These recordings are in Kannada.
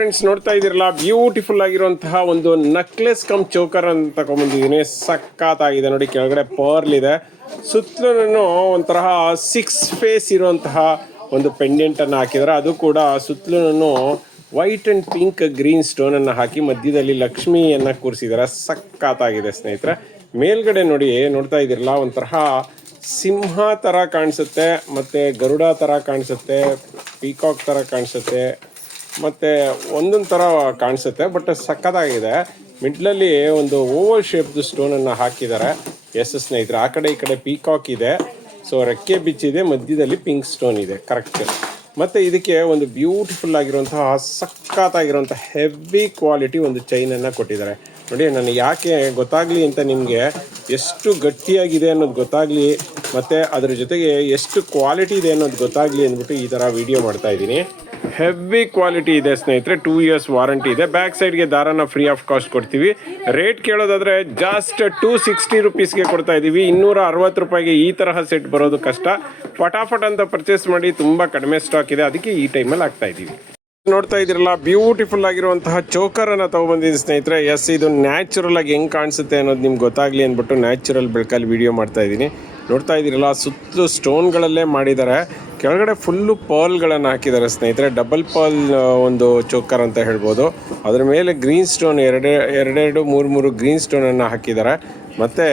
ಫ್ರೆಂಡ್ಸ್ ನೋಡ್ತಾ ಇದ್ದೀರಲ್ಲ, ಬ್ಯೂಟಿಫುಲ್ ಆಗಿರುವಂತಹ ಒಂದು ನಕ್ಲೆಸ್ ಕಮ್ ಚೋಕರ್ ಅಂತ ತಗೊಂಡ್ಬಂದಿದ್ದೀನಿ. ಸಕ್ಕತ್ತಾಗಿದೆ ನೋಡಿ. ಕೆಳಗಡೆ ಪರ್ಲ್ ಇದೆ, ಸುತ್ತಲೂ ಒಂಥರ 6 ಫೇಸ್ ಇರುವಂತಹ ಒಂದು ಪೆಂಡೆಂಟ್ ಅನ್ನು ಹಾಕಿದ್ದಾರೆ. ಅದು ಕೂಡ ಸುತ್ತಲೂ white and pink green stone ಅನ್ನು ಹಾಕಿ ಮಧ್ಯದಲ್ಲಿ ಲಕ್ಷ್ಮಿಯನ್ನ ಕೂರಿಸಿದ್ದಾರೆ. ಸಕ್ಕತ್ತಾಗಿದೆ ಸ್ನೇಹಿತರೆ. ಮೇಲ್ಗಡೆ ನೋಡ್ತಾ ಇದ್ದೀರಲ್ಲ, ಒಂಥರ ಸಿಂಹ ತರ ಕಾಣಿಸುತ್ತೆ, ಮತ್ತೆ ಗರುಡ ತರ ಕಾಣಿಸುತ್ತೆ, ಪೀಕಾಕ್ ತರ ಕಾಣಿಸುತ್ತೆ, ಮತ್ತು ಒಂದೊಂದು ಥರ ಕಾಣಿಸುತ್ತೆ. ಬಟ್ ಸಕ್ಕತ್ತಾಗಿದೆ. ಮಿಡ್ಲಲ್ಲಿ ಒಂದು ಓವಲ್ ಶೇಪ್ದು ಸ್ಟೋನನ್ನು ಹಾಕಿದ್ದಾರೆ. ಸ್ನೇಹಿತರೆ, ಆ ಕಡೆ ಈ ಕಡೆ ಪೀಕಾಕ್ ಇದೆ, ಸೊ ರೆಕ್ಕೆ ಬಿಚ್ಚಿದೆ, ಮಧ್ಯದಲ್ಲಿ ಪಿಂಕ್ ಸ್ಟೋನ್ ಇದೆ. ಕರೆಕ್ಟ್. ಮತ್ತು ಇದಕ್ಕೆ ಒಂದು ಬ್ಯೂಟಿಫುಲ್ ಆಗಿರುವಂತಹ ಸಕ್ಕತ್ತಾಗಿರುವಂಥ ಹೆವಿ ಕ್ವಾಲಿಟಿ ಒಂದು ಚೈನನ್ನು ಕೊಟ್ಟಿದ್ದಾರೆ ನೋಡಿ. ನನಗೆ ಯಾಕೆ ಗೊತ್ತಾಗಲಿ ಅಂತ, ನಿಮಗೆ ಎಷ್ಟು ಗಟ್ಟಿಯಾಗಿದೆ ಅನ್ನೋದು ಗೊತ್ತಾಗಲಿ, ಮತ್ತು ಅದ್ರ ಜೊತೆಗೆ ಎಷ್ಟು ಕ್ವಾಲಿಟಿ ಇದೆ ಅನ್ನೋದು ಗೊತ್ತಾಗಲಿ ಅಂದ್ಬಿಟ್ಟು ಈ ಥರ ವಿಡಿಯೋ ಮಾಡ್ತಾ ಇದ್ದೀನಿ. ಹೆವಿ ಕ್ವಾಲಿಟಿ ಇದೆ ಸ್ನೇಹಿತರೆ. 2 years ವಾರಂಟಿ ಇದೆ. ಬ್ಯಾಕ್ ಸೈಡ್ಗೆ ದಾರನ ಫ್ರೀ ಆಫ್ ಕಾಸ್ಟ್ ಕೊಡ್ತೀವಿ. ರೇಟ್ ಕೇಳೋದಾದರೆ ಜಸ್ಟ್ 260 ರುಪೀಸ್ಗೆ ಕೊಡ್ತಾ ಇದ್ದೀವಿ. 260 ರೂಪಾಯಿಗೆ ಈ ತರಹ ಸೆಟ್ ಬರೋದು ಕಷ್ಟ. ಫಟಾಫಟ್ ಅಂತ ಪರ್ಚೇಸ್ ಮಾಡಿ, ತುಂಬ ಕಡಿಮೆ ಸ್ಟಾಕ್ ಇದೆ, ಅದಕ್ಕೆ ಈ ಟೈಮಲ್ಲಿ ಆಗ್ತಾ ಇದ್ದೀವಿ. ನೋಡ್ತಾ ಇದ್ದೀರಲ್ಲ, ಬ್ಯೂಟಿಫುಲ್ ಆಗಿರುವಂತಹ ಚೋಕರ್ ಅನ್ನು ತಗೊಬಂದಿದ್ದೀನಿ ಸ್ನೇಹಿತರೆ. ಇದು ನ್ಯಾಚುರಲ್ ಆಗಿ ಹೆಂಗೆ ಕಾಣಿಸುತ್ತೆ ಅನ್ನೋದು ನಿಮ್ಗೆ ಗೊತ್ತಾಗಲಿ ಅಂದ್ಬಿಟ್ಟು ನ್ಯಾಚುರಲ್ ಬೆಳಕಲ್ಲಿ ವಿಡಿಯೋ ಮಾಡ್ತಾ ಇದ್ದೀನಿ. ನೋಡ್ತಾ ಇದ್ದೀರಲ್ಲ, ಸುತ್ತಲೂ ಸ್ಟೋನ್ಗಳಲ್ಲೇ ಮಾಡಿದ್ದಾರೆ. ಕೆಳಗಡೆ ಫುಲ್ಲು ಪರ್ಲ್ಗಳನ್ನು ಹಾಕಿದ್ದಾರೆ ಸ್ನೇಹಿತರೆ. ಡಬಲ್ ಪರ್ಲ್ ಒಂದು ಚೋಕರ್ ಅಂತ ಹೇಳ್ಬೋದು. ಅದರ ಮೇಲೆ ಗ್ರೀನ್ ಸ್ಟೋನ್ ಎರಡೆರಡು ಮೂರು ಗ್ರೀನ್ ಸ್ಟೋನನ್ನು ಹಾಕಿದ್ದಾರೆ. ಮತ್ತು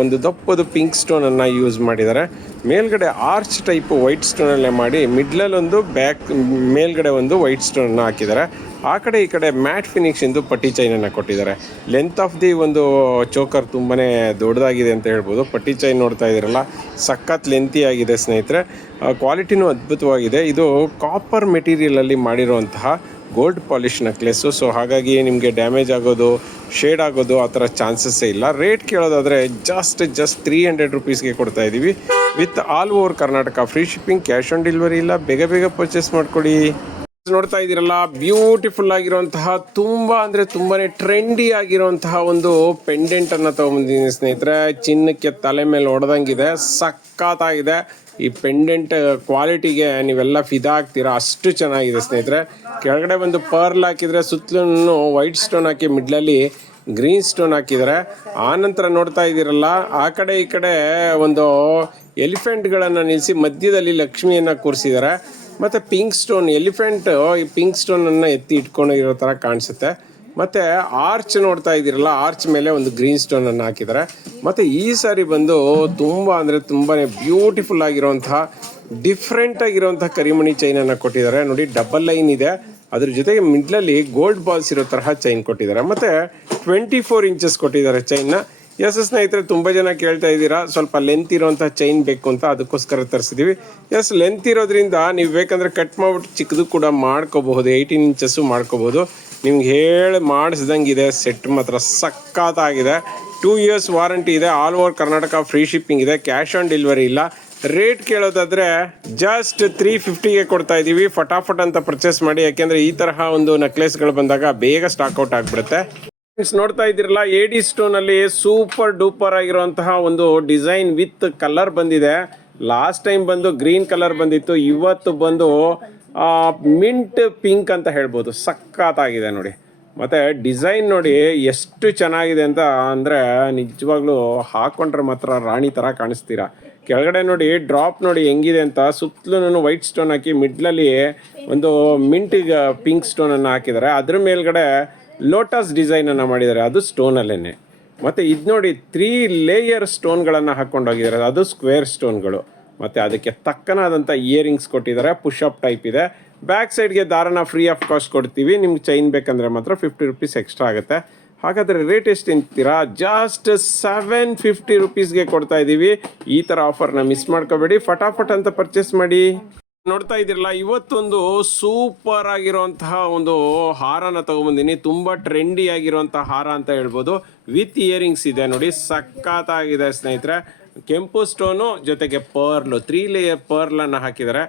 ಒಂದು ದಪ್ಪದು ಪಿಂಕ್ ಸ್ಟೋನನ್ನು ಯೂಸ್ ಮಾಡಿದ್ದಾರೆ. ಮೇಲ್ಗಡೆ ಆರ್ಚ್ ಟೈಪು ವೈಟ್ ಸ್ಟೋನಲ್ಲೇ ಮಾಡಿ, ಮಿಡ್ಲಲ್ಲೊಂದು ಮೇಲ್ಗಡೆ ಒಂದು ವೈಟ್ ಸ್ಟೋನನ್ನು ಹಾಕಿದ್ದಾರೆ. ಆ ಕಡೆ ಈ ಕಡೆ ಮ್ಯಾಟ್ ಫಿನಿಶಿಂದು ಪಟ್ಟಿ ಚೈನನ್ನು ಕೊಟ್ಟಿದ್ದಾರೆ. ಲೆಂತ್ ಆಫ್ ದಿ ಒಂದು ಚೋಕರ್ ತುಂಬಾ ದೊಡ್ಡದಾಗಿದೆ ಅಂತ ಹೇಳ್ಬೋದು. ಪಟ್ಟಿ ಚೈನ್ ನೋಡ್ತಾ ಇದ್ದೀರಲ್ಲ, ಸಖತ್ ಲೆಂತಿ ಆಗಿದೆ ಸ್ನೇಹಿತರೆ. ಕ್ವಾಲಿಟಿನೂ ಅದ್ಭುತವಾಗಿದೆ. ಇದು ಕಾಪರ್ ಮೆಟೀರಿಯಲಲ್ಲಿ ಮಾಡಿರುವಂತಹ ಗೋಲ್ಡ್ ಪಾಲಿಶ್ ನೆಕ್ಲೆಸ್ಸು. ಸೊ ಹಾಗಾಗಿ ನಿಮಗೆ ಡ್ಯಾಮೇಜ್ ಆಗೋದು, ಶೇಡ್ ಆಗೋದು ಆ ಥರ ಚಾನ್ಸಸ್ಸೇ ಇಲ್ಲ. ರೇಟ್ ಕೇಳೋದಾದರೆ ಜಸ್ಟ್ 300 ರುಪೀಸ್ಗೆ ಕೊಡ್ತಾ ಇದ್ದೀವಿ. With all over Karnataka free shipping, cash on delivery ಇಲ್ಲ. ಬೇಗ ಪರ್ಚೇಸ್ ಮಾಡ್ಕೊಳ್ಳಿ. ನೋಡ್ತಾ ಇದ್ದೀರಲ್ಲ, ಬ್ಯೂಟಿಫುಲ್ ಆಗಿರುವಂತಹ ತುಂಬಾನೇ ಟ್ರೆಂಡಿ ಆಗಿರುವಂತಹ ಒಂದು ಪೆಂಡೆಂಟ್ ಅನ್ನ ತಗೊಂಡ್ಬಂದಿದ್ದೀನಿ ಸ್ನೇಹಿತರೆ. ಚಿನ್ನಕ್ಕೆ ತಲೆ ಮೇಲೆ ಹೊಡೆದಂಗಿದೆ. ಸಕ್ಕತ್ತಾಗಿದೆ. ಈ ಪೆಂಡೆಂಟ್ ಕ್ವಾಲಿಟಿಗೆ ನೀವೆಲ್ಲ ಫಿದಾ ಆಗ್ತೀರಾ, ಅಷ್ಟು ಚೆನ್ನಾಗಿದೆ ಸ್ನೇಹಿತರೆ. ಕೆಳಗಡೆ ಒಂದು ಪರ್ಲ್ ಹಾಕಿದರೆ, ಸುತ್ತಲೂ ವೈಟ್ ಸ್ಟೋನ್ ಹಾಕಿ, ಮಿಡ್ಲಲ್ಲಿ ಗ್ರೀನ್ ಸ್ಟೋನ್ ಹಾಕಿದ್ದಾರೆ. ಆನಂತರ ನೋಡ್ತಾ ಇದ್ದೀರಲ್ಲ, ಆ ಕಡೆ ಈ ಕಡೆ ಒಂದು ಎಲಿಫೆಂಟ್ಗಳನ್ನು ನಿಲ್ಲಿಸಿ ಮಧ್ಯದಲ್ಲಿ ಲಕ್ಷ್ಮಿಯನ್ನು ಕೂರಿಸಿದ್ದಾರೆ. ಮತ್ತು ಪಿಂಕ್ ಸ್ಟೋನ್ ಎಲಿಫೆಂಟ್ ಈ ಪಿಂಕ್ ಸ್ಟೋನನ್ನು ಎತ್ತಿ ಇಟ್ಕೊಂಡಿರೋ ಥರ ಕಾಣಿಸುತ್ತೆ. ಮತ್ತು ಆರ್ಚ್ ನೋಡ್ತಾ ಇದ್ದೀರಲ್ಲ, ಆರ್ಚ್ ಮೇಲೆ ಒಂದು ಗ್ರೀನ್ ಸ್ಟೋನನ್ನು ಹಾಕಿದ್ದಾರೆ. ಮತ್ತು ಈ ಸಾರಿ ಬಂದು ತುಂಬಾ ಬ್ಯೂಟಿಫುಲ್ ಆಗಿರುವಂತಹ ಡಿಫ್ರೆಂಟ್ ಆಗಿರುವಂಥ ಕರಿಮಣಿ ಚೈನನ್ನು ಕೊಟ್ಟಿದ್ದಾರೆ ನೋಡಿ. ಡಬಲ್ ಲೈನ್ ಇದೆ, ಅದ್ರ ಜೊತೆಗೆ ಮಿಡ್ಲಲ್ಲಿ ಗೋಲ್ಡ್ ಬಾಲ್ಸ್ ಇರೋ ತರಹ ಚೈನ್ ಕೊಟ್ಟಿದ್ದಾರೆ. ಮತ್ತು 24 ಇಂಚಸ್ ಕೊಟ್ಟಿದ್ದಾರೆ ಚೈನ್ನ. ಸ್ನೇಹಿತರೆ, ತುಂಬ ಜನ ಕೇಳ್ತಾ ಇದ್ದೀರಾ ಸ್ವಲ್ಪ ಲೆಂತ್ ಇರೋಂಥ ಚೈನ್ ಬೇಕು ಅಂತ, ಅದಕ್ಕೋಸ್ಕರ ತರಿಸಿದ್ದೀವಿ. ಲೆಂತ್ ಇರೋದ್ರಿಂದ ನೀವು ಬೇಕಂದರೆ ಕಟ್ ಮಾಡಿಬಿಟ್ಟು ಚಿಕ್ಕದು ಕೂಡ ಮಾಡ್ಕೋಬಹುದು. 18 ಇಂಚಸ್ಸು ಮಾಡ್ಕೋಬಹುದು. ನಿಮ್ಗೆ ಮಾಡಿಸ್ದಂಗಿದೆ. ಸೆಟ್ ಮಾತ್ರ ಸಕ್ಕತ್ತಾಗಿದೆ. 2 years ವಾರಂಟಿ ಇದೆ. All over Karnataka free shipping ಇದೆ. ಕ್ಯಾಶ್ ಆನ್ ಡೆಲಿವರಿ ಇಲ್ಲ. ರೇಟ್ ಕೇಳೋದಾದರೆ ಜಸ್ಟ್ 350ಗೆ ಕೊಡ್ತಾ ಇದ್ದೀವಿ. ಫಟಾಫಟ್ ಅಂತ ಪರ್ಚೇಸ್ ಮಾಡಿ, ಯಾಕೆಂದರೆ ಈ ತರಹ ಒಂದು ನೆಕ್ಲೆಸ್ಗಳು ಬಂದಾಗ ಬೇಗ ಸ್ಟಾಕ್ ಔಟ್ ಆಗಿಬಿಡುತ್ತೆ. ನೋಡ್ತಾ ಇದ್ದೀರಲ್ಲ, AD ಸ್ಟೋನಲ್ಲಿ ಸೂಪರ್ ಡೂಪರ್ ಆಗಿರುವಂತಹ ಒಂದು ಡಿಸೈನ್ ವಿತ್ ಕಲರ್ ಬಂದಿದೆ. ಲಾಸ್ಟ್ ಟೈಮ್ ಬಂದು ಗ್ರೀನ್ ಕಲರ್ ಬಂದಿತ್ತು, ಇವತ್ತು ಬಂದು ಮಿಂಟ್ ಪಿಂಕ್ ಅಂತ ಹೇಳ್ಬೋದು. ಸಕ್ಕತ್ತಾಗಿದೆ ನೋಡಿ. ಮತ್ತು ಡಿಸೈನ್ ನೋಡಿ ಎಷ್ಟು ಚೆನ್ನಾಗಿದೆ ಅಂತ ಅಂದರೆ, ನಿಜವಾಗ್ಲೂ ಹಾಕ್ಕೊಂಡ್ರೆ ಮಾತ್ರ ರಾಣಿ ಥರ ಕಾಣಿಸ್ತೀರಾ. ಕೆಳಗಡೆ ನೋಡಿ, ಡ್ರಾಪ್ ನೋಡಿ ಹೆಂಗಿದೆ ಅಂತ. ಸುತ್ತಲೂ ವೈಟ್ ಸ್ಟೋನ್ ಹಾಕಿ, ಮಿಡ್ಲಲ್ಲಿ ಒಂದು ಮಿಂಟಿಗೆ ಪಿಂಕ್ ಸ್ಟೋನನ್ನು ಹಾಕಿದ್ದಾರೆ. ಅದ್ರ ಮೇಲ್ಗಡೆ ಲೋಟಸ್ ಡಿಸೈನನ್ನು ಮಾಡಿದ್ದಾರೆ, ಅದು ಸ್ಟೋನಲ್ಲೇ. ಮತ್ತು ಇದು ನೋಡಿ 3 ಲೇಯರ್ ಸ್ಟೋನ್ಗಳನ್ನು ಹಾಕ್ಕೊಂಡೋಗಿದ್ದಾರೆ, ಅದು ಸ್ಕ್ವೇರ್ ಸ್ಟೋನ್ಗಳು. ಮತ್ತು ಅದಕ್ಕೆ ತಕ್ಕನಾದಂಥ ಇಯರಿಂಗ್ಸ್ ಕೊಟ್ಟಿದ್ದಾರೆ. ಪುಷಪ್ ಟೈಪ್ ಇದೆ. ಬ್ಯಾಕ್ ಸೈಡ್ಗೆ ದಾರನ ಫ್ರೀ ಆಫ್ ಕಾಸ್ಟ್ ಕೊಡ್ತೀವಿ. ನಿಮ್ಗೆ ಚೈನ್ ಬೇಕಂದರೆ ಮಾತ್ರ 50 ರುಪೀಸ್ ಎಕ್ಸ್ಟ್ರಾ ಆಗುತ್ತೆ. ಹಾಗಾದರೆ ರೇಟ್ ಎಷ್ಟು ಅಂತೀರಾ? ಜಸ್ಟ್ 750 ರುಪೀಸ್ಗೆ ಕೊಡ್ತಾ ಇದ್ದೀವಿ. ಈ ಥರ ಆಫರ್ನ ಮಿಸ್ ಮಾಡ್ಕೋಬೇಡಿ. ಫಟಾಫಟ್ ಅಂತ ಪರ್ಚೇಸ್ ಮಾಡಿ. ನೋಡ್ತಾ ಇದ್ದೀರಲ್ಲ, ಇವತ್ತೊಂದು ಸೂಪರ್ ಆಗಿರುವಂತಹ ಒಂದು ಹಾರನ ತಗೊಂಬಂದಿನಿ. ತುಂಬ ಟ್ರೆಂಡಿ ಆಗಿರುವಂತಹ ಹಾರ ಅಂತ ಹೇಳ್ಬೋದು. ವಿತ್ ಇಯರಿಂಗ್ಸ್ ಇದೆ ನೋಡಿ. ಸಕ್ಕತ್ತಾಗಿದೆ ಸ್ನೇಹಿತರೆ. ಕೆಂಪು ಸ್ಟೋನು ಜೊತೆಗೆ ಪರ್ಲು, 3 ಲೇಯರ್ ಪರ್ಲನ್ನು ಹಾಕಿದ್ದಾರೆ.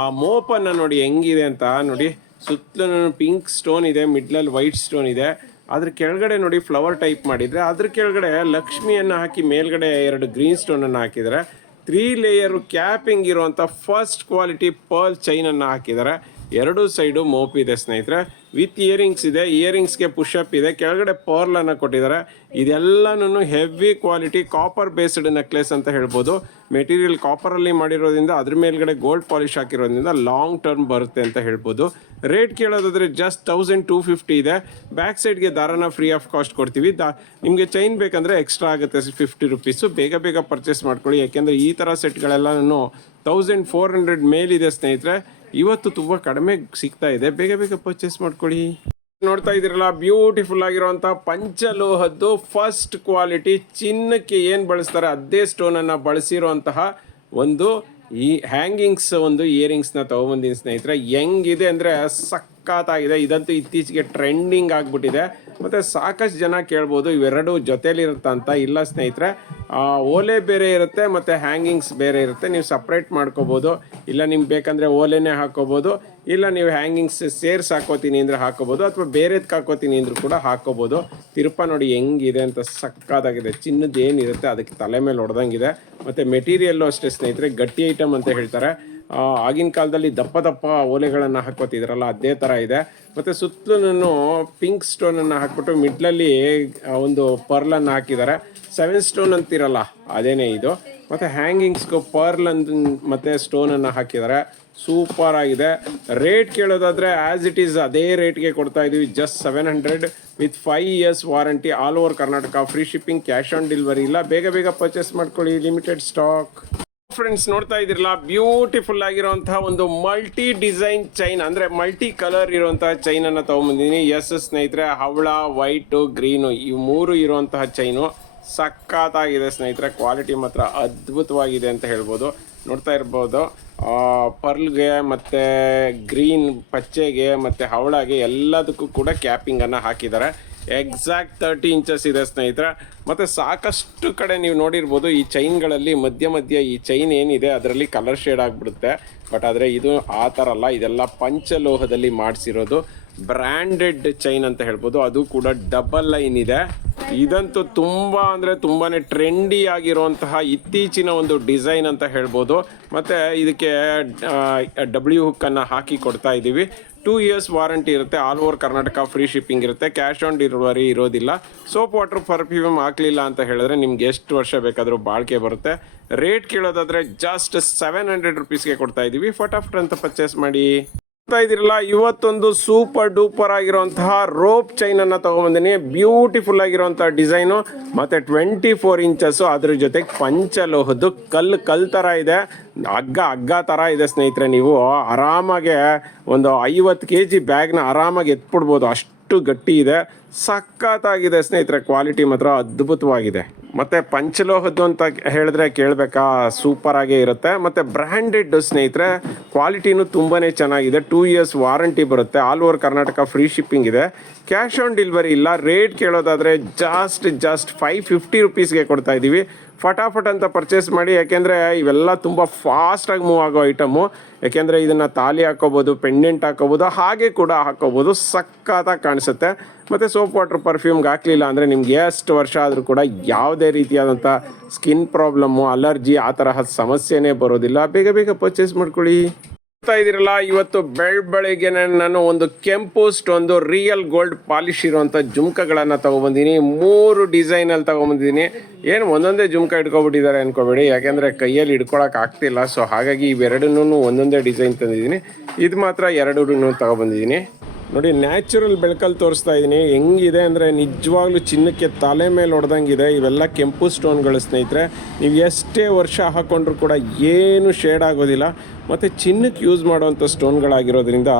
ಆ ಮೋಪನ್ನು ನೋಡಿ ಹೆಂಗಿದೆ ಅಂತ ನೋಡಿ. ಸುತ್ತಲೂ ಪಿಂಕ್ ಸ್ಟೋನ್ ಇದೆ, ಮಿಡ್ಲಲ್ಲಿ ವೈಟ್ ಸ್ಟೋನ್ ಇದೆ. ಅದ್ರ ಕೆಳಗಡೆ ನೋಡಿ ಫ್ಲವರ್ ಟೈಪ್ ಮಾಡಿದರೆ, ಅದ್ರ ಕೆಳಗಡೆ ಲಕ್ಷ್ಮಿಯನ್ನು ಹಾಕಿ, ಮೇಲ್ಗಡೆ 2 ಗ್ರೀನ್ ಸ್ಟೋನನ್ನು ಹಾಕಿದ್ದಾರೆ. 3 ಲೇಯರು ಕ್ಯಾಪಿಂಗ್ ಇರುವಂಥ ಫಸ್ಟ್ ಕ್ವಾಲಿಟಿ ಪರ್ಲ್ ಚೈನನ್ನು ಹಾಕಿದ್ದಾರೆ. ಎರಡೂ ಸೈಡು ಮೋಪ್ ಇದೆ ಸ್ನೇಹಿತರೆ. ವಿತ್ ಇಯರಿಂಗ್ಸ್ ಇದೆ, ಇಯರಿಂಗ್ಸ್ಗೆ ಪುಷಪ್ ಇದೆ, ಕೆಳಗಡೆ ಪರ್ಲನ್ನು ಕೊಟ್ಟಿದ್ದಾರೆ. ಇದೆಲ್ಲನೂ heavy quality copper based necklace ಅಂತ ಹೇಳ್ಬೋದು. ಮೆಟೀರಿಯಲ್ ಕಾಪರಲ್ಲಿ ಮಾಡಿರೋದ್ರಿಂದ ಅದ್ರ ಮೇಲ್ಗಡೆ ಗೋಲ್ಡ್ ಪಾಲಿಶ್ ಹಾಕಿರೋದ್ರಿಂದ ಲಾಂಗ್ ಟರ್ಮ್ ಬರುತ್ತೆ ಅಂತ ಹೇಳ್ಬೋದು. ರೇಟ್ ಕೇಳೋದಾದರೆ ಜಸ್ಟ್ 1250 ಇದೆ. ಬ್ಯಾಕ್ ಸೈಡ್ಗೆ ದಾರನ ಫ್ರೀ ಆಫ್ ಕಾಸ್ಟ್ ಕೊಡ್ತೀವಿ. ನಿಮಗೆ ಚೈನ್ ಬೇಕಂದರೆ ಎಕ್ಸ್ಟ್ರಾ ಆಗುತ್ತೆ 50 ರುಪೀಸು. ಬೇಗ ಬೇಗ ಪರ್ಚೇಸ್ ಮಾಡ್ಕೊಳ್ಳಿ, ಯಾಕೆಂದರೆ ಈ ಥರ ಸೆಟ್ಗಳೆಲ್ಲನೂ 1400 ಮೇಲಿದೆ ಸ್ನೇಹಿತರೆ. ಇವತ್ತು ತುಂಬ ಕಡಿಮೆ ಸಿಗ್ತಾ ಇದೆ, ಬೇಗ ಬೇಗ ಪರ್ಚೇಸ್ ಮಾಡ್ಕೊಳ್ಳಿ. ನೋಡ್ತಾ ಇದ್ದೀರಲ್ಲ, ಬ್ಯೂಟಿಫುಲ್ ಆಗಿರುವಂಥ ಪಂಚಲೋಹದ್ದು ಫಸ್ಟ್ ಕ್ವಾಲಿಟಿ ಚಿನ್ನಕ್ಕೆ ಏನು ಬಳಸ್ತಾರೆ ಅದೇ ಸ್ಟೋನನ್ನು ಬಳಸಿರುವಂತಹ ಒಂದು ಈ ಹ್ಯಾಂಗಿಂಗ್ಸ್ ಒಂದು ಇಯರಿಂಗ್ಸ್ನ ತೊಗೊಂಬಂದಿನಿ ಸ್ನೇಹಿತರೆ. ಹೆಂಗಿದೆ ಅಂದರೆ ಸಖತ್ತಾಗಿದೆ. ಇದಂತೂ ಇತ್ತೀಚೆಗೆ ಟ್ರೆಂಡಿಂಗ್ ಆಗಿಬಿಟ್ಟಿದೆ. ಮತ್ತು ಸಾಕಷ್ಟು ಜನ ಕೇಳ್ಬೋದು ಇವೆರಡು ಜೊತೆಲಿರುತ್ತೆ ಅಂತ. ಇಲ್ಲ ಸ್ನೇಹಿತರೆ, ಓಲೆ ಬೇರೆ ಇರುತ್ತೆ ಮತ್ತು ಹ್ಯಾಂಗಿಂಗ್ಸ್ ಬೇರೆ ಇರುತ್ತೆ. ನೀವು ಸಪ್ರೇಟ್ ಮಾಡ್ಕೋಬೋದು. ಇಲ್ಲ ನಿಮ್ಗೆ ಬೇಕಂದರೆ ಓಲೆನೇ ಹಾಕೋಬೋದು, ಇಲ್ಲ ನೀವು ಹ್ಯಾಂಗಿಂಗ್ಸ್ ಸೇರ್ಸಿ ಹಾಕೋತೀನಿ ಅಂದರೆ ಹಾಕೋಬೋದು, ಅಥವಾ ಬೇರೆದಕ್ಕೆ ಹಾಕೋತೀನಿ ಅಂದರೂ ಕೂಡ ಹಾಕೋಬೋದು. ತಿರುಪ ನೋಡಿ ಹೆಂಗಿದೆ ಅಂತ, ಸಕ್ಕತ್ತಾಗಿದೆ. ಚಿನ್ನದ ಏನಿರುತ್ತೆ ಅದಕ್ಕೆ ತಲೆ ಮೇಲೆ ಹೊಡೆದಂಗಿದೆ. ಮತ್ತು ಮೆಟೀರಿಯಲ್ಲು ಅಷ್ಟೇ ಸ್ನೇಹಿತರೆ, ಗಟ್ಟಿ ಐಟಮ್ ಅಂತ ಹೇಳ್ತಾರೆ. ಆಗಿನ ಕಾಲದಲ್ಲಿ ದಪ್ಪ ದಪ್ಪ ಓಲೆಗಳನ್ನು ಹಾಕೋತಿದ್ರಲ್ಲ ಅದೇ ಥರ ಇದೆ. ಮತ್ತು ಸುತ್ತಲೂ ಪಿಂಕ್ ಸ್ಟೋನನ್ನು ಹಾಕ್ಬಿಟ್ಟು ಮಿಡ್ಲಲ್ಲಿ ಒಂದು ಪರ್ಲನ್ನು ಹಾಕಿದ್ದಾರೆ. 7 ಸ್ಟೋನ್ ಅಂತಿರಲ್ಲ ಅದೇನೇ ಇದು. ಮತ್ತು ಹ್ಯಾಂಗಿಂಗ್ಸ್ಗೂ ಪರ್ಲ್ ಮತ್ತು ಸ್ಟೋನನ್ನು ಹಾಕಿದ್ದಾರೆ. ಸೂಪರ್ ಆಗಿದೆ. ರೇಟ್ ಕೇಳೋದಾದರೆ ಆ್ಯಸ್ ಇಟ್ ಈಸ್ ಅದೇ ರೇಟ್ಗೆ ಕೊಡ್ತಾ ಇದ್ದೀವಿ, just 700 with 5 years warranty, all over Karnataka, free shipping, cash on delivery ಇಲ್ಲ. ಬೇಗ ಬೇಗ ಪರ್ಚೇಸ್ ಮಾಡ್ಕೊಳ್ಳಿ, ಲಿಮಿಟೆಡ್ ಸ್ಟಾಕ್. ಫ್ರೆಂಡ್ಸ್ ನೋಡ್ತಾ ಇದ್ದೀರಲ್ಲ, ಬ್ಯೂಟಿಫುಲ್ ಆಗಿರುವಂತಹ ಒಂದು ಮಲ್ಟಿ ಡಿಸೈನ್ ಚೈನ್, ಅಂದರೆ ಮಲ್ಟಿ ಕಲರ್ ಇರುವಂತಹ ಚೈನನ್ನು ತೊಗೊಂಬಂದಿದ್ದೀನಿ. ಸ್ನೇಹಿತರೆ, ಹವಳ, ವೈಟು, ಗ್ರೀನು ಈ ಮೂರು ಇರುವಂತಹ ಚೈನು ಸಖತ್ತಾಗಿದೆ ಸ್ನೇಹಿತರೆ. ಕ್ವಾಲಿಟಿ ಮಾತ್ರ ಅದ್ಭುತವಾಗಿದೆ ಅಂತ ಹೇಳ್ಬೋದು. ನೋಡ್ತಾ ಇರ್ಬೋದು, ಪರ್ಲ್ಗೆ ಮತ್ತು ಗ್ರೀನ್ ಪಚ್ಚೆಗೆ ಮತ್ತು ಹವಳಗೆ ಎಲ್ಲದಕ್ಕೂ ಕೂಡ ಕ್ಯಾಪಿಂಗನ್ನು ಹಾಕಿದ್ದಾರೆ. ಎಕ್ಸಾಕ್ಟ್ 30 ಇಂಚಸ್ ಇದೆ ಸ್ನೇಹಿತರೆ. ಮತ್ತು ಸಾಕಷ್ಟು ಕಡೆ ನೀವು ನೋಡಿರ್ಬೋದು ಈ ಚೈನ್ಗಳಲ್ಲಿ ಮಧ್ಯ ಈ ಚೈನ್ ಏನಿದೆ ಅದರಲ್ಲಿ ಕಲರ್ ಶೇಡ್ ಆಗಿಬಿಡುತ್ತೆ. ಬಟ್ ಆದರೆ ಇದು ಆ ಥರ ಅಲ್ಲ, ಇದೆಲ್ಲ ಪಂಚಲೋಹದಲ್ಲಿ ಮಾಡಿಸಿರೋದು. ಬ್ರ್ಯಾಂಡೆಡ್ ಚೈನ್ ಅಂತ ಹೇಳ್ಬೋದು. ಅದು ಕೂಡ ಡಬಲ್ ಲೈನ್ ಇದೆ. ಇದಂತೂ ತುಂಬ ಅಂದರೆ ತುಂಬಾ ಟ್ರೆಂಡಿ ಆಗಿರುವಂತಹ ಇತ್ತೀಚಿನ ಒಂದು ಡಿಸೈನ್ ಅಂತ ಹೇಳ್ಬೋದು. ಮತ್ತು ಇದಕ್ಕೆ ಡಬ್ಲ್ಯೂ ಹುಕ್ಕನ್ನು ಹಾಕಿ ಕೊಡ್ತಾ ಇದ್ದೀವಿ. 2 ಇಯರ್ಸ್ ವಾರಂಟಿ ಇರುತ್ತೆ, all over Karnataka, free shipping ಇರುತ್ತೆ, ಕ್ಯಾಶ್ ಆನ್ ಡೆಲಿವರಿ ಇರೋದಿಲ್ಲ. ಸೋಪ್ ವಾಟರ್ ಪರ್ಫ್ಯೂಮ್ ಹಾಕಲಿಲ್ಲ ಅಂತ ಹೇಳಿದ್ರೆ ನಿಮ್ಗೆ ಎಷ್ಟು ವರ್ಷ ಬೇಕಾದರೂ ಬಾಳಿಕೆ ಬರುತ್ತೆ. ರೇಟ್ ಕೇಳೋದಾದರೆ ಜಸ್ಟ್ 700 ರುಪೀಸ್ಗೆ ಕೊಡ್ತಾ ಇದ್ದೀವಿ. ಫಟಾಫಟ್ ಅಂತ ಪರ್ಚೇಸ್ ಮಾಡಿ. ಇದಿರಲ್ಲ, ಇವತ್ತೊಂದು ಸೂಪರ್ ಡೂಪರ್ ಆಗಿರುವಂತಹ ರೋಪ್ ಚೈನನ್ನು ತೊಗೊಂಬಂದಿನಿ. ಬ್ಯೂಟಿಫುಲ್ ಆಗಿರುವಂಥ ಡಿಸೈನು ಮತ್ತು 24 ಇಂಚಸ್ಸು. ಅದ್ರ ಜೊತೆಗೆ ಪಂಚಲೋಹದ್ದು ಕಲ್ಲು ಥರ ಇದೆ, ಹಗ್ಗ ಥರ ಇದೆ ಸ್ನೇಹಿತರೆ. ನೀವು ಆರಾಮಾಗೆ ಒಂದು 50 kg ಬ್ಯಾಗ್ನ ಆರಾಮಾಗಿ ಎತ್ಬಿಡ್ಬೋದು, ಅಷ್ಟು ಗಟ್ಟಿ ಇದೆ. ಸಖತ್ತಾಗಿದೆ ಸ್ನೇಹಿತರೆ. ಕ್ವಾಲಿಟಿ ಮಾತ್ರ ಅದ್ಭುತವಾಗಿದೆ. ಮತ್ತು ಪಂಚಲೋಹದ್ದು ಅಂತ ಹೇಳಿದ್ರೆ ಕೇಳಬೇಕಾ, ಸೂಪರಾಗೇ ಇರುತ್ತೆ. ಮತ್ತು ಬ್ರ್ಯಾಂಡೆಡ್ ಸ್ನೇಹಿತರೆ, ಕ್ವಾಲಿಟಿನೂ ತುಂಬಾ ಚೆನ್ನಾಗಿದೆ. 2 ಇಯರ್ಸ್ ವಾರಂಟಿ ಬರುತ್ತೆ, all over Karnataka, free shipping ಇದೆ, ಕ್ಯಾಶ್ ಆನ್ ಡೆಲಿವರಿ ಇಲ್ಲ. ರೇಟ್ ಕೇಳೋದಾದರೆ ಜಸ್ಟ್ 550 ರುಪೀಸ್ಗೆ ಕೊಡ್ತಾ ಇದ್ದೀವಿ. ಫಟಾಫಟ್ ಅಂತ ಪರ್ಚೇಸ್ ಮಾಡಿ, ಯಾಕೆಂದರೆ ಇವೆಲ್ಲ ತುಂಬ ಫಾಸ್ಟಾಗಿ ಮೂವ್ ಆಗೋ ಐಟಮು. ಯಾಕೆಂದರೆ ಇದನ್ನು ತಾಲಿ ಹಾಕೋಬೋದು, ಪೆಂಡೆಂಟ್ ಹಾಕೋಬೋದು, ಹಾಗೆ ಕೂಡ ಹಾಕೋಬೋದು. ಸಖತ್ತಾಗಿ ಕಾಣಿಸುತ್ತೆ. ಮತ್ತು ಸೋಪ್ ವಾಟರ್ ಪರ್ಫ್ಯೂಮ್ಗೆ ಹಾಕಲಿಲ್ಲ ಅಂದರೆ ನಿಮ್ಗೆ ಎಷ್ಟು ವರ್ಷ ಆದರೂ ಕೂಡ ಯಾವುದೇ ರೀತಿಯಾದಂಥ ಸ್ಕಿನ್ ಪ್ರಾಬ್ಲಮ್ಮು, ಅಲರ್ಜಿ ಆ ತರಹ ಸಮಸ್ಯೆನೇ ಬರೋದಿಲ್ಲ. ಬೇಗ ಬೇಗ ಪರ್ಚೇಸ್ ಮಾಡ್ಕೊಳ್ಳಿ. ಇದಿರಲ್ಲ, ಇವತ್ತು ಬೆಳಗ್ಗೆ ನಾನು ಒಂದು ಕೆಂಪು ಸ್ಟೋನ್ದು ರಿಯಲ್ ಗೋಲ್ಡ್ ಪಾಲಿಶ್ ಇರುವಂಥ ಜುಮ್ಕಗಳನ್ನು ತೊಗೊಬಂದಿನಿ. 3 ಡಿಸೈನಲ್ಲಿ ತೊಗೊಬಂದಿದ್ದೀನಿ. ಏನು ಒಂದೊಂದೇ ಜುಮ್ಕ ಇಟ್ಕೊಬಿಟ್ಟಿದ್ದಾರೆ ಅನ್ಕೋಬೇಡಿ, ಯಾಕೆಂದರೆ ಕೈಯಲ್ಲಿ ಹಿಡ್ಕೊಳಕ್ಕೆ ಆಗ್ತಿಲ್ಲ. ಸೊ ಹಾಗಾಗಿ ಇವೆರಡನ್ನೂ ಒಂದೊಂದೇ ಡಿಸೈನ್ ತಂದಿದ್ದೀನಿ. ಇದು ಮಾತ್ರ 2 ತೊಗೊಬಂದಿದ್ದೀನಿ. ನೋಡಿ, ನ್ಯಾಚುರಲ್ ಬೆಳಕಲ್ಲಿ ತೋರಿಸ್ತಾ ಇದ್ದೀನಿ. ಹೆಂಗಿದೆ ಅಂದರೆ ನಿಜವಾಗ್ಲೂ ಚಿನ್ನಕ್ಕೆ ತಲೆ ಮೇಲೆ ಹೊಡೆದಂಗಿದೆ. ಇವೆಲ್ಲ ಕೆಂಪು ಸ್ಟೋನ್ಗಳು ಸ್ನೇಹಿತರೆ. ನೀವು ಎಷ್ಟೇ ವರ್ಷ ಹಾಕ್ಕೊಂಡ್ರೂ ಕೂಡ ಏನು ಶೇಡ್ ಆಗೋದಿಲ್ಲ. ಮತ್ತು ಚಿನ್ನಕ್ಕೆ ಯೂಸ್ ಮಾಡುವಂಥ ಸ್ಟೋನ್ಗಳಾಗಿರೋದ್ರಿಂದ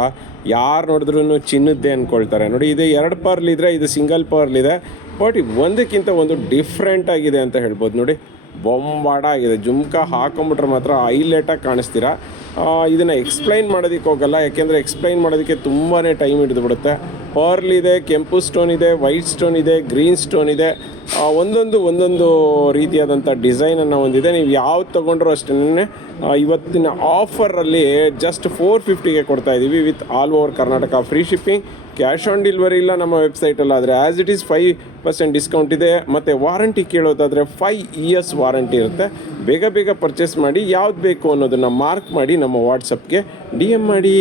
ಯಾರು ನೋಡಿದ್ರೂ ಚಿನ್ನದ್ದೇ ಅಂದ್ಕೊಳ್ತಾರೆ. ನೋಡಿ, ಇದು 2 ಪರ್ಲ್ ಇದ್ದರೆ ಇದು ಸಿಂಗಲ್ ಪರ್ಲ್ ಇದೆ. ಬಟ್ ಒಂದಕ್ಕಿಂತ ಒಂದು ಡಿಫ್ರೆಂಟ್ ಆಗಿದೆ ಅಂತ ಹೇಳ್ಬೋದು. ನೋಡಿ, ಬೊಂಬಾಡ ಆಗಿದೆ. ಜುಮ್ಕ ಹಾಕೊಂಬಿಟ್ರೆ ಮಾತ್ರ ಹೈಲೈಟಾಗಿ ಕಾಣಿಸ್ತೀರಾ. ಇದನ್ನು ಎಕ್ಸ್ಪ್ಲೈನ್ ಮಾಡೋದಕ್ಕೆ ಹೋಗಲ್ಲ, ಯಾಕೆಂದರೆ ಎಕ್ಸ್ಪ್ಲೈನ್ ಮಾಡೋದಕ್ಕೆ ತುಂಬಾ ಟೈಮ್ ಹಿಡಿದು ಬಿಡುತ್ತೆ. ಪರ್ಲ್ ಇದೆ, ಕೆಂಪು ಸ್ಟೋನ್ ಇದೆ, ವೈಟ್ ಸ್ಟೋನ್ ಇದೆ, ಗ್ರೀನ್ ಸ್ಟೋನ್ ಇದೆ. ಒಂದೊಂದು ರೀತಿಯಾದಂಥ ಡಿಸೈನನ್ನು ಹೊಂದಿದೆ. ನೀವು ಯಾವ್ದು ತೊಗೊಂಡ್ರೂ ಅಷ್ಟೇ ಇವತ್ತಿನ ಆಫರಲ್ಲಿ ಜಸ್ಟ್ 450ಗೆ ಕೊಡ್ತಾ ಇದ್ದೀವಿ, with all over Karnataka, free shipping, cash on delivery ಇಲ್ಲ ನಮ್ಮ ವೆಬ್ಸೈಟಲ್ಲಿ. ಆದರೆ ಆ್ಯಸ್ ಇಟ್ ಈಸ್ 5% ಡಿಸ್ಕೌಂಟ್ ಇದೆ. ಮತ್ತು ವಾರಂಟಿ ಕೇಳೋದಾದರೆ 5 ಇಯರ್ಸ್ ವಾರಂಟಿ ಇರುತ್ತೆ. ಬೇಗ ಬೇಗ ಪರ್ಚೇಸ್ ಮಾಡಿ. ಯಾವ್ದು ಬೇಕು ಅನ್ನೋದನ್ನು ಮಾರ್ಕ್ ಮಾಡಿ ನಮ್ಮ ವಾಟ್ಸಪ್ಗೆ DM ಮಾಡಿ.